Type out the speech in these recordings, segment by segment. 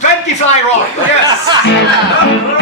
20 Fly Rock, yes!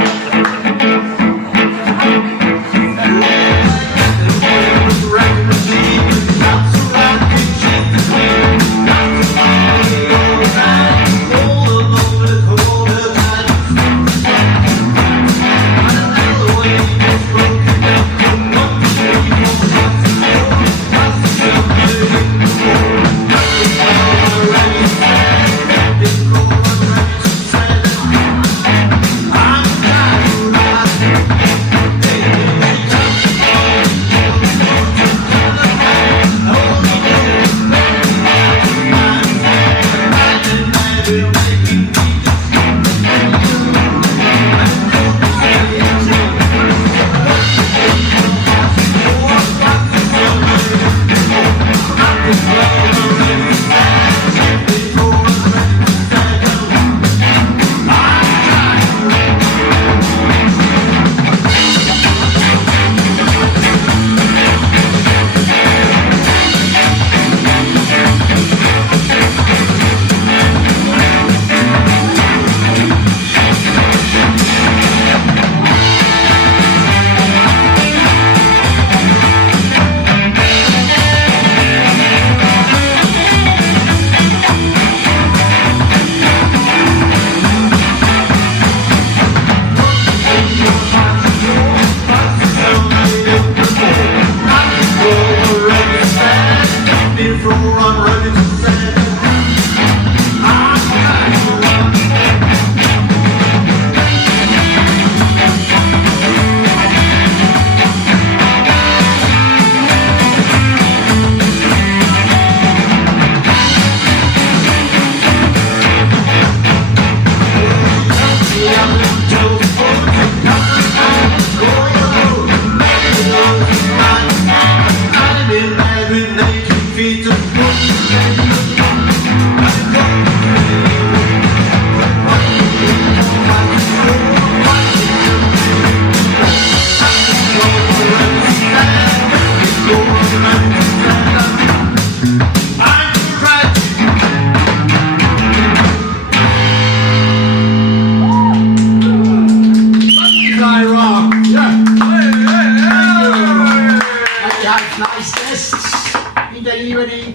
Nice guests in the evening,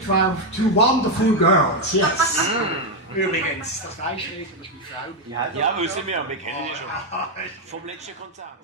two wonderful girls, yes. Übrigens, das weißt du, das ist meine Frau. Ja, wissen wir kennen die schon. Vom letzten Konzert.